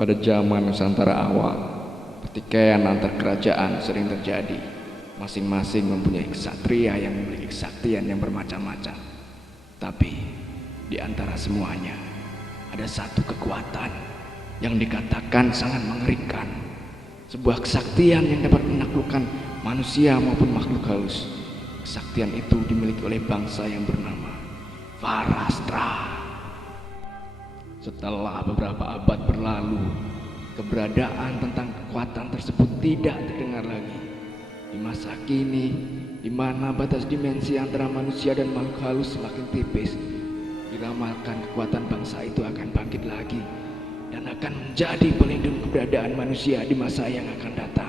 Pada zaman Nusantara awal, pertikaian antar kerajaan sering terjadi. Masing-masing mempunyai ksatria yang memiliki kesaktian yang bermacam-macam. Tapi di antara semuanya ada satu kekuatan yang dikatakan sangat mengerikan. Sebuah kesaktian yang dapat menaklukkan manusia maupun makhluk halus. Kesaktian itu dimiliki oleh bangsa yang bernama Varastra. Setelah beberapa abad berlalu, keberadaan tentang kekuatan tersebut tidak terdengar lagi. Di masa kini, di mana batas dimensi antara manusia dan makhluk halus semakin tipis, diramalkan kekuatan bangsa itu akan bangkit lagi dan akan menjadi pelindung keberadaan manusia di masa yang akan datang.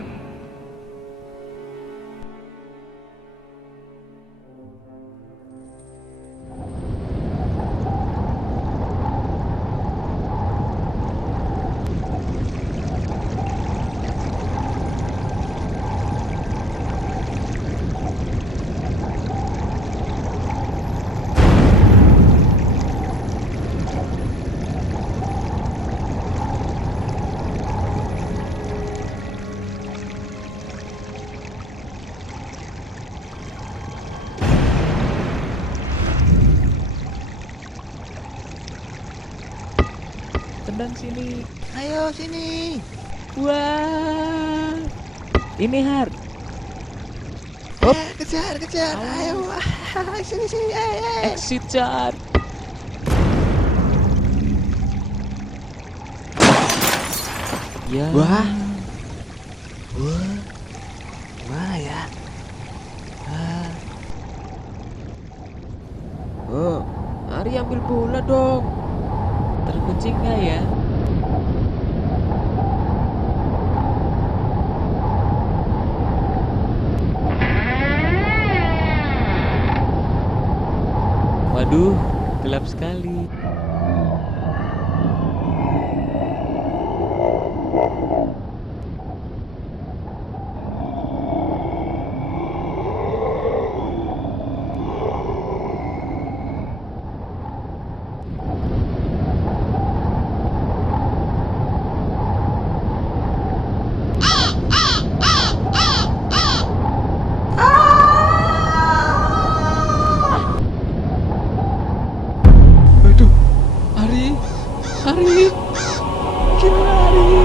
Tendang sini. Ayo sini. Wah. Ini Har. Kejar. Ayo. Sini. Exit Jar. Ya. Wah. Gimana ya? Oh, Ari ambil bola dong. Terkunci nggak ya? Waduh, gelap sekali. Ari, gimana Ari?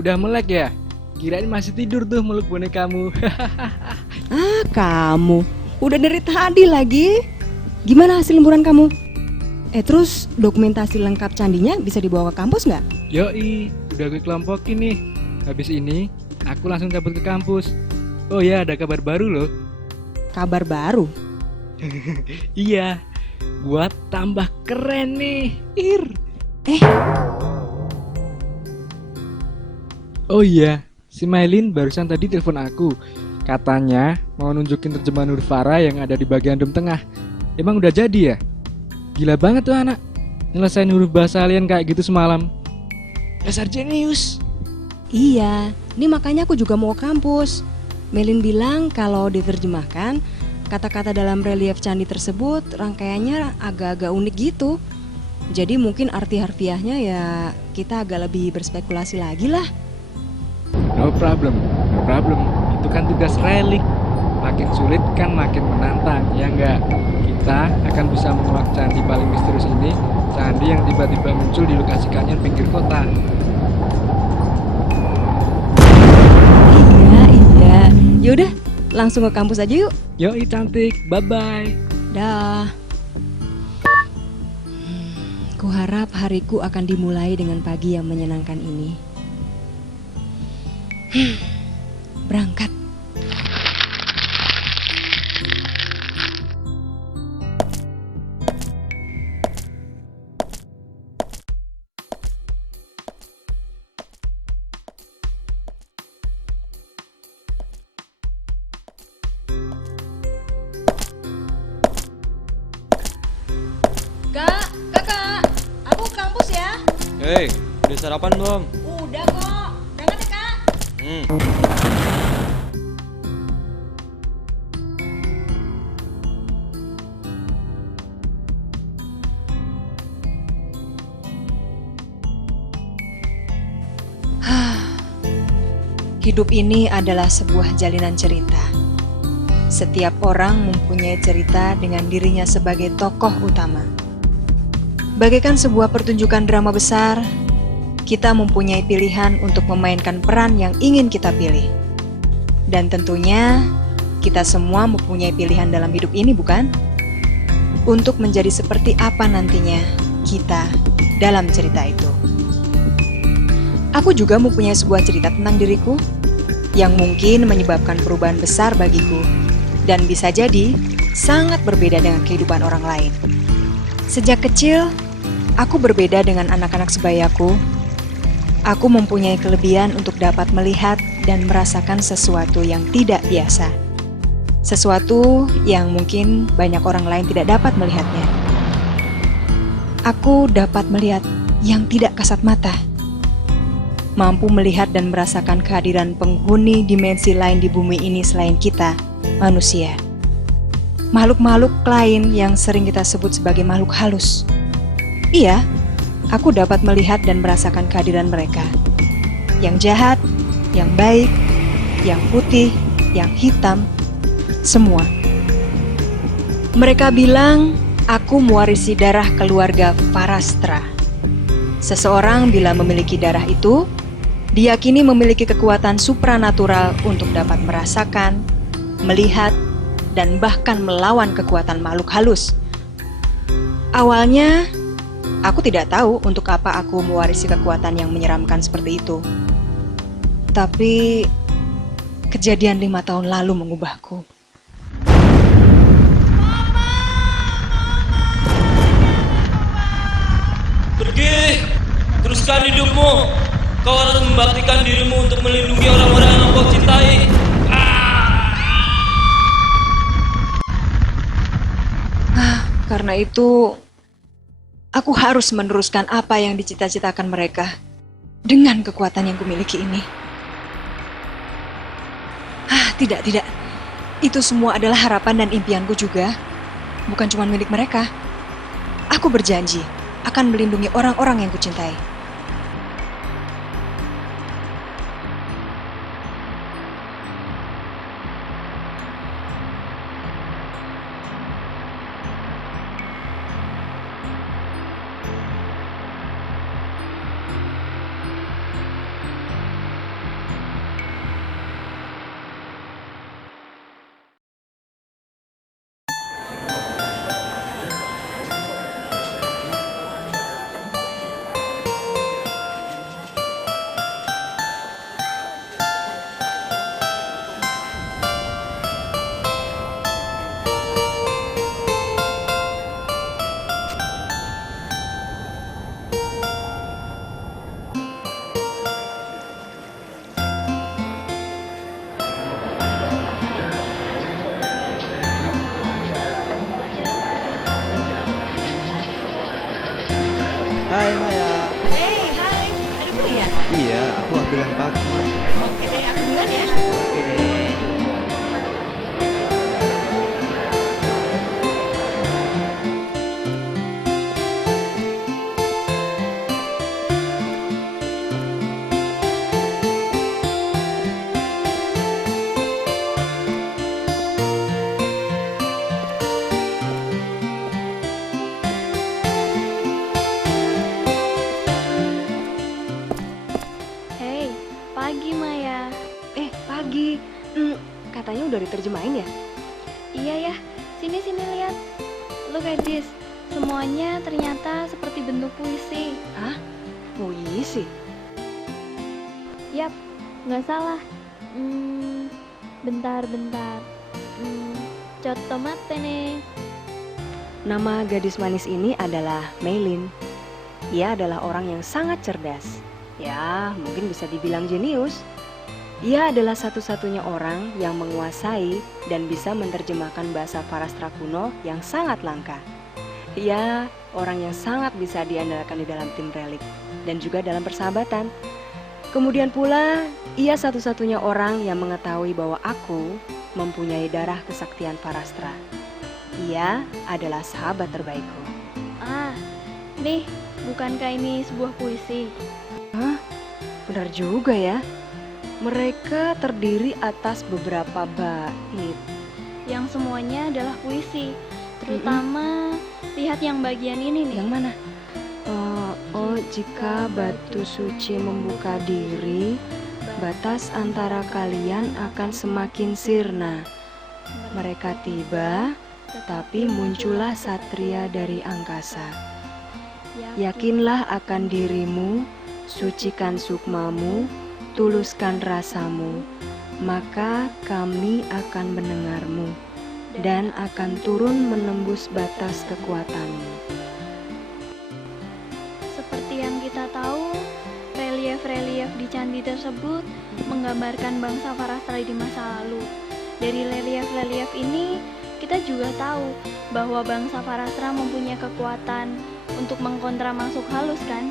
udah melek ya? Kirain masih tidur tuh meluk bonekamu. Ah, kamu. Udah dari tadi lagi. Gimana hasil lemburan kamu? Terus dokumentasi lengkap candinya bisa dibawa ke kampus nggak? Yoi, udah gue kelompokin nih. Habis ini, aku langsung cabut ke kampus. Oh ya, ada kabar baru loh. Kabar baru? Iya, buat tambah keren nih. Oh iya, si Mailin barusan tadi telepon aku. Katanya mau nunjukin terjemahan huruf Farah yang ada di bagian dom tengah. Emang udah jadi ya? Gila banget tuh anak. Nyelesain huruf bahasa alien kayak gitu semalam. Dasar jenius. Iya, ini makanya aku juga mau ke kampus. Melin bilang kalau diterjemahkan, kata-kata dalam relief candi tersebut rangkaiannya agak-agak unik gitu. Jadi mungkin arti harfiahnya ya kita agak lebih berspekulasi lagi lah. No problem. Itu kan tugas relik. Makin sulit kan makin menantang, ya enggak? Kita akan bisa menguak candi paling misterius ini, candi yang tiba-tiba muncul di lokasi kanyon pinggir kota. Iya. Yaudah, langsung ke kampus aja yuk. Yoi cantik, bye-bye. Dah. Kuharap hariku akan dimulai dengan pagi yang menyenangkan ini. Berangkat. Kakak, aku ke kampus ya. Hei, udah sarapan belum? Udah kok, berangkat ya kak. Hidup ini adalah sebuah jalinan cerita. Setiap orang mempunyai cerita dengan dirinya sebagai tokoh utama. Bagaikan sebuah pertunjukan drama besar, kita mempunyai pilihan untuk memainkan peran yang ingin kita pilih. Dan tentunya, kita semua mempunyai pilihan dalam hidup ini, bukan? Untuk menjadi seperti apa nantinya kita dalam cerita itu. Aku juga mempunyai sebuah cerita tentang diriku yang mungkin menyebabkan perubahan besar bagiku dan bisa jadi sangat berbeda dengan kehidupan orang lain. Sejak kecil, aku berbeda dengan anak-anak sebayaku. Aku mempunyai kelebihan untuk dapat melihat dan merasakan sesuatu yang tidak biasa. Sesuatu yang mungkin banyak orang lain tidak dapat melihatnya. Aku dapat melihat yang tidak kasat mata. Mampu melihat dan merasakan kehadiran penghuni dimensi lain di bumi ini selain kita, manusia. Makhluk-makhluk lain yang sering kita sebut sebagai makhluk halus. Iya, aku dapat melihat dan merasakan kehadiran mereka. Yang jahat, yang baik, yang putih, yang hitam, semua. Mereka bilang, aku mewarisi darah keluarga Parastra. Seseorang bila memiliki darah itu, diyakini memiliki kekuatan supranatural untuk dapat merasakan, melihat, dan bahkan melawan kekuatan makhluk halus. Awalnya, aku tidak tahu untuk apa aku mewarisi kekuatan yang menyeramkan seperti itu. Tapi, kejadian 5 tahun lalu mengubahku. Pergi, teruskan hidupmu. Kau harus membaktikan dirimu untuk melindungi orang-orang yang kau cintai. Karena itu, aku harus meneruskan apa yang dicita-citakan mereka dengan kekuatan yang kumiliki ini. Tidak. Itu semua adalah harapan dan impianku juga. Bukan cuma milik mereka. Aku berjanji akan melindungi orang-orang yang kucintai. Oke deh, aku duluan ya. Hei, pagi Maya. Pagi. Katanya udah diterjemahin ya? Iya ya, sini lihat. Look at this. Semuanya ternyata seperti bentuk puisi. Hah? Puisi? Yap, nggak salah. Bentar. Cotomate nih. Nama gadis manis ini adalah Maylin. Ia adalah orang yang sangat cerdas. Ya, mungkin bisa dibilang jenius. Ia adalah satu-satunya orang yang menguasai dan bisa menerjemahkan bahasa Parastra kuno yang sangat langka. Ia orang yang sangat bisa diandalkan di dalam tim relik dan juga dalam persahabatan. Kemudian pula, ia satu-satunya orang yang mengetahui bahwa aku mempunyai darah kesaktian Parastra. Ia adalah sahabat terbaikku. Ah, nih, bukankah ini sebuah puisi? Hah? Benar juga ya. Mereka terdiri atas beberapa bait. Yang semuanya adalah puisi. Terutama lihat yang bagian ini nih. Yang mana? Jika batu suci membuka diri, batas antara kalian akan semakin sirna. Mereka tiba, tetapi muncullah satria dari angkasa. Yakinlah akan dirimu, sucikan sukmamu, tuluskan rasamu, maka kami akan mendengarmu dan akan turun menembus batas kekuatanmu. Seperti yang kita tahu, relief-relief di candi tersebut menggambarkan bangsa Parastra di masa lalu. Dari relief-relief ini, kita juga tahu bahwa bangsa Parastra mempunyai kekuatan untuk mengkontra makhluk halus kan?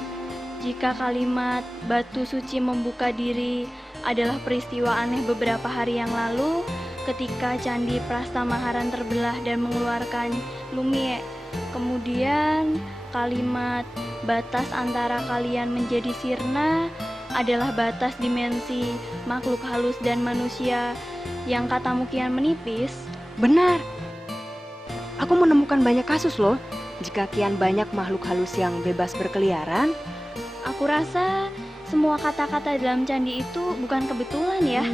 Jika kalimat batu suci membuka diri adalah peristiwa aneh beberapa hari yang lalu, ketika Candi Prastamaharan terbelah dan mengeluarkan Lumie. Kemudian kalimat batas antara kalian menjadi sirna adalah batas dimensi makhluk halus dan manusia yang katamu kian menipis. Benar. Aku menemukan banyak kasus loh. Jika kian banyak makhluk halus yang bebas berkeliaran, aku rasa semua kata-kata dalam candi itu bukan kebetulan ya.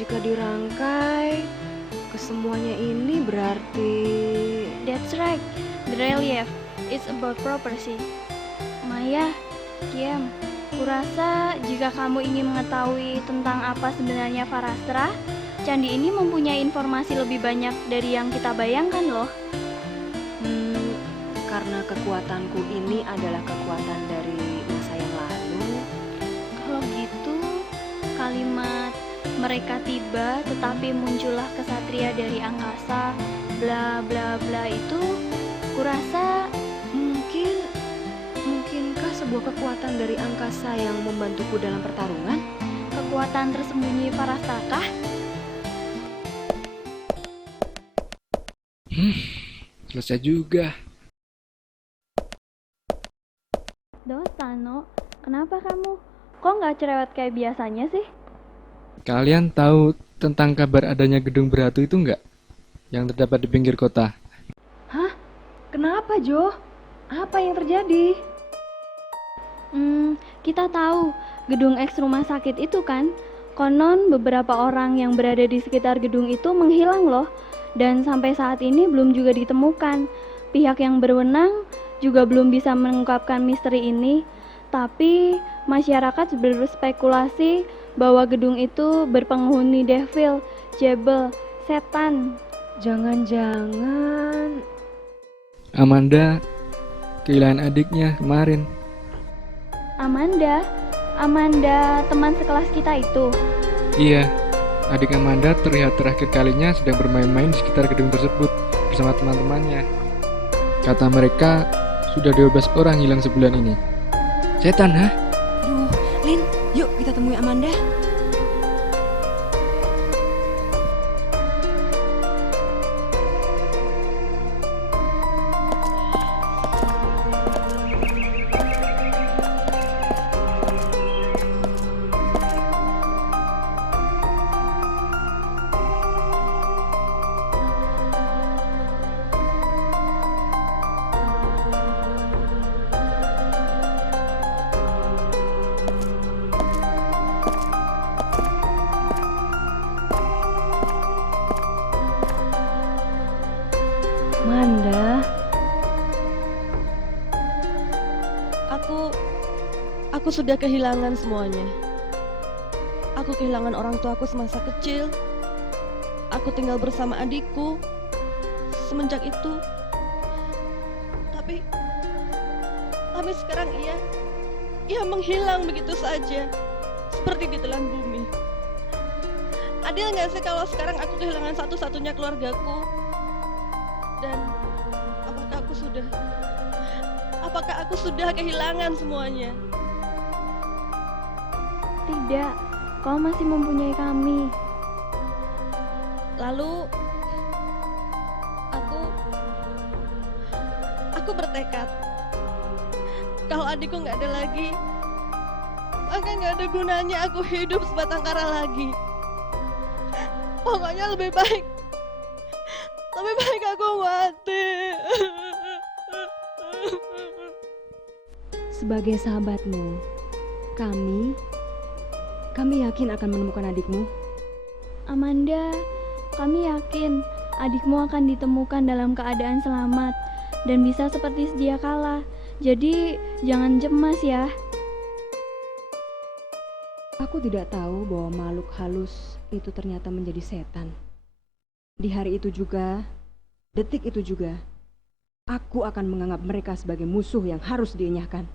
Jika dirangkai, kesemuanya ini berarti... That's right, the relief is about property. Maya, Kiem, kurasa jika kamu ingin mengetahui tentang apa sebenarnya Parastra, candi ini mempunyai informasi lebih banyak dari yang kita bayangkan loh. Karena kekuatanku ini adalah kekuatan dari masa yang lalu. Kalau gitu, kalimat mereka tiba tetapi muncullah kesatria dari angkasa bla bla bla itu kurasa mungkinkah sebuah kekuatan dari angkasa yang membantuku dalam pertarungan? Kekuatan tersembunyi Parastrakah? Selesai juga. Dosano, kenapa kamu? Kok nggak cerewet kayak biasanya sih? Kalian tahu tentang kabar adanya gedung beratu itu nggak? Yang terdapat di pinggir kota. Hah? Kenapa, Jo? Apa yang terjadi? Kita tahu gedung X rumah sakit itu kan? Konon beberapa orang yang berada di sekitar gedung itu menghilang loh. Dan sampai saat ini belum juga ditemukan. Pihak yang berwenang juga belum bisa mengungkapkan misteri ini. Tapi masyarakat berspekulasi bahwa gedung itu berpenghuni devil, jebel, setan. Jangan-jangan Amanda kehilangan adiknya kemarin. Amanda teman sekelas kita itu. Iya, adik Amanda terlihat terakhir kalinya sedang bermain-main di sekitar gedung tersebut bersama teman-temannya. Kata mereka, sudah 12 orang hilang sebulan ini. Setan, hah? Duh, Lin, yuk kita temui Amanda. Manda, Aku sudah kehilangan semuanya. Aku kehilangan orang tuaku semasa kecil. Aku tinggal bersama adikku semenjak itu. Tapi sekarang ia menghilang begitu saja, seperti ditelan bumi. Adil nggak sih kalau sekarang aku kehilangan satu-satunya keluargaku? Dan apakah aku sudah kehilangan semuanya? tidak. Kau masih mempunyai kami. Lalu aku bertekad, kalau adikku nggak ada lagi, maka nggak ada gunanya aku hidup sebatang kara lagi. Pokoknya lebih baik aku mati. Sebagai sahabatmu, kami yakin akan menemukan adikmu. Amanda, kami yakin adikmu akan ditemukan dalam keadaan selamat dan bisa seperti sedia kala. Jadi jangan cemas ya. Aku tidak tahu bahwa makhluk halus itu ternyata menjadi setan. Di hari itu juga, detik itu juga, aku akan menganggap mereka sebagai musuh yang harus dienyahkan.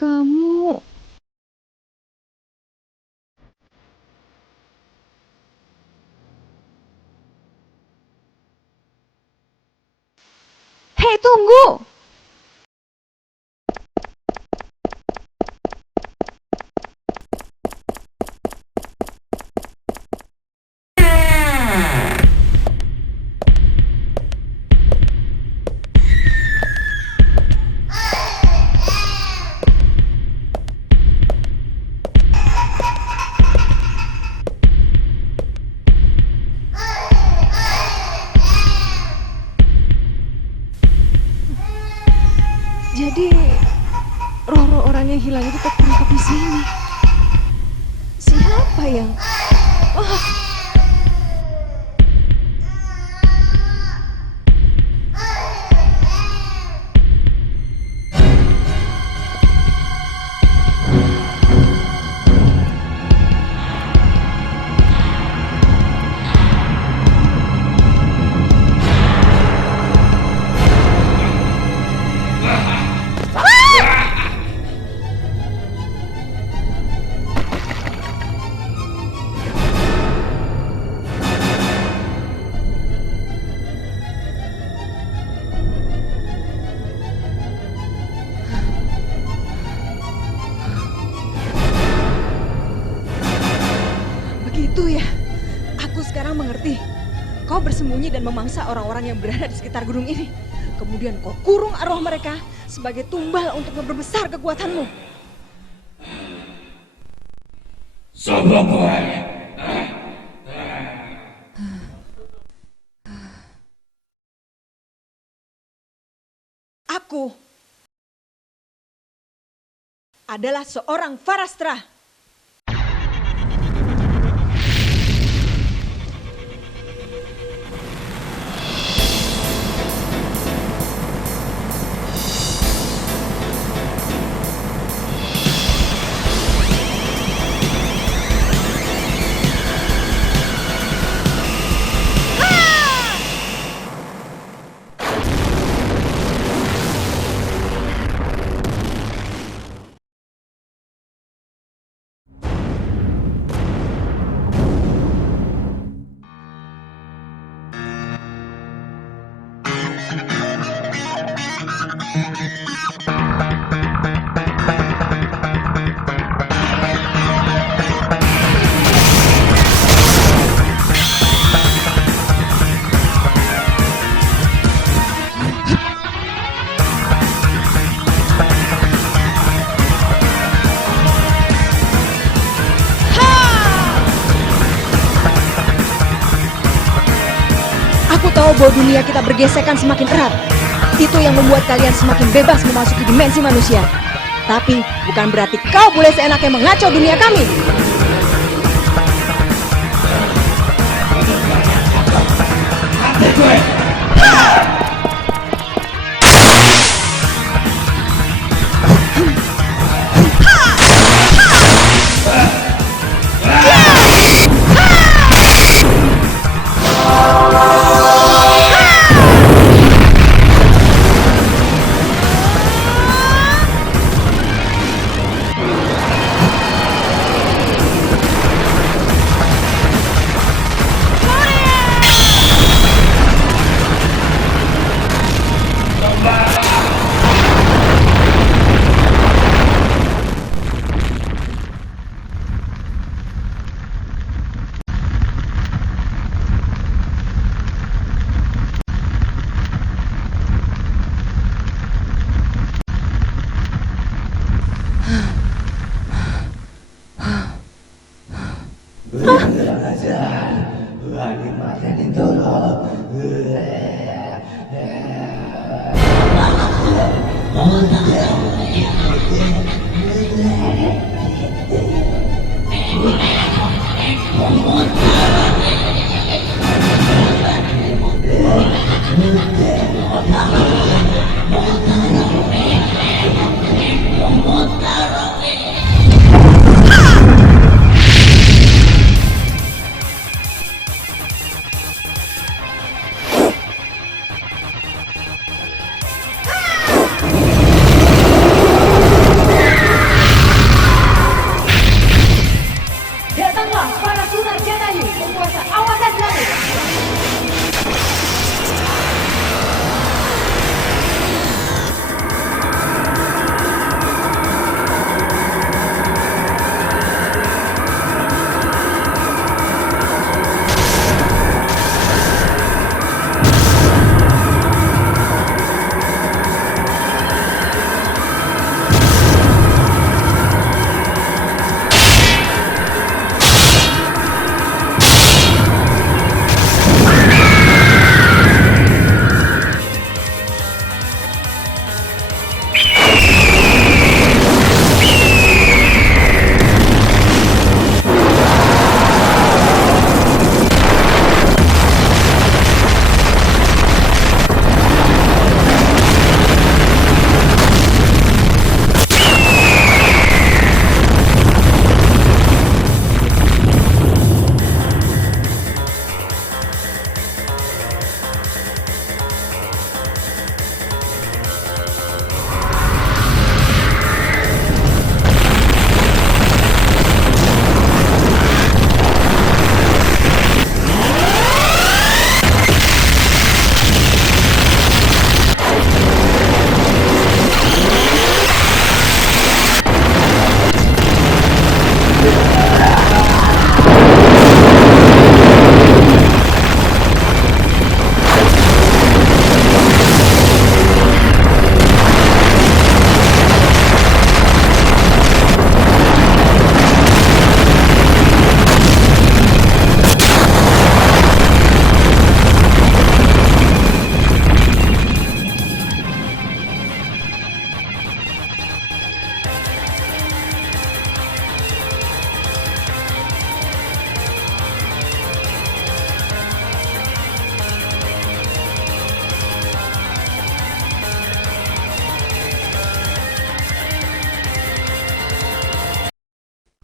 Kamu... Hei, tunggu! Jadi roh-roh orang yang hilang itu terperangkap di sini. Siapa yang... Oh. Begitu ya, aku sekarang mengerti. Kau bersembunyi dan memangsa orang-orang yang berada di sekitar gunung ini. Kemudian kau kurung arwah mereka sebagai tumbal untuk memperbesar kekuatanmu. Sombong gue. Aku adalah seorang Farastra. Bahwa dunia kita bergesekan semakin erat. Itu yang membuat kalian semakin bebas memasuki dimensi manusia. Tapi bukan berarti kau boleh seenaknya mengacau dunia kami.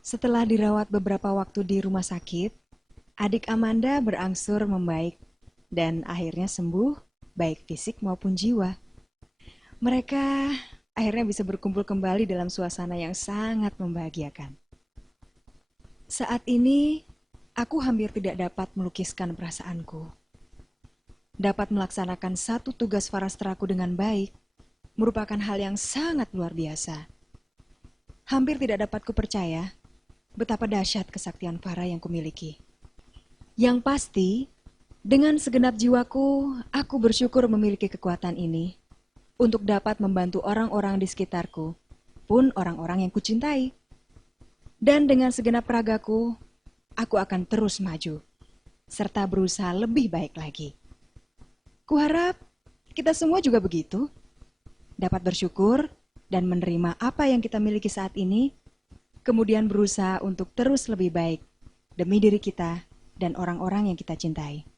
Setelah dirawat beberapa waktu di rumah sakit, adik Amanda berangsur membaik dan akhirnya sembuh, baik fisik maupun jiwa. Mereka akhirnya bisa berkumpul kembali dalam suasana yang sangat membahagiakan. Saat ini, aku hampir tidak dapat melukiskan perasaanku. Dapat melaksanakan satu tugas Farastraku dengan baik merupakan hal yang sangat luar biasa. Hampir tidak dapat kupercaya betapa dahsyat kesaktian Farah yang kumiliki. Yang pasti, dengan segenap jiwaku, aku bersyukur memiliki kekuatan ini untuk dapat membantu orang-orang di sekitarku, pun orang-orang yang kucintai. Dan dengan segenap ragaku, aku akan terus maju, serta berusaha lebih baik lagi. Kuharap kita semua juga begitu, dapat bersyukur dan menerima apa yang kita miliki saat ini, kemudian berusaha untuk terus lebih baik demi diri kita dan orang-orang yang kita cintai.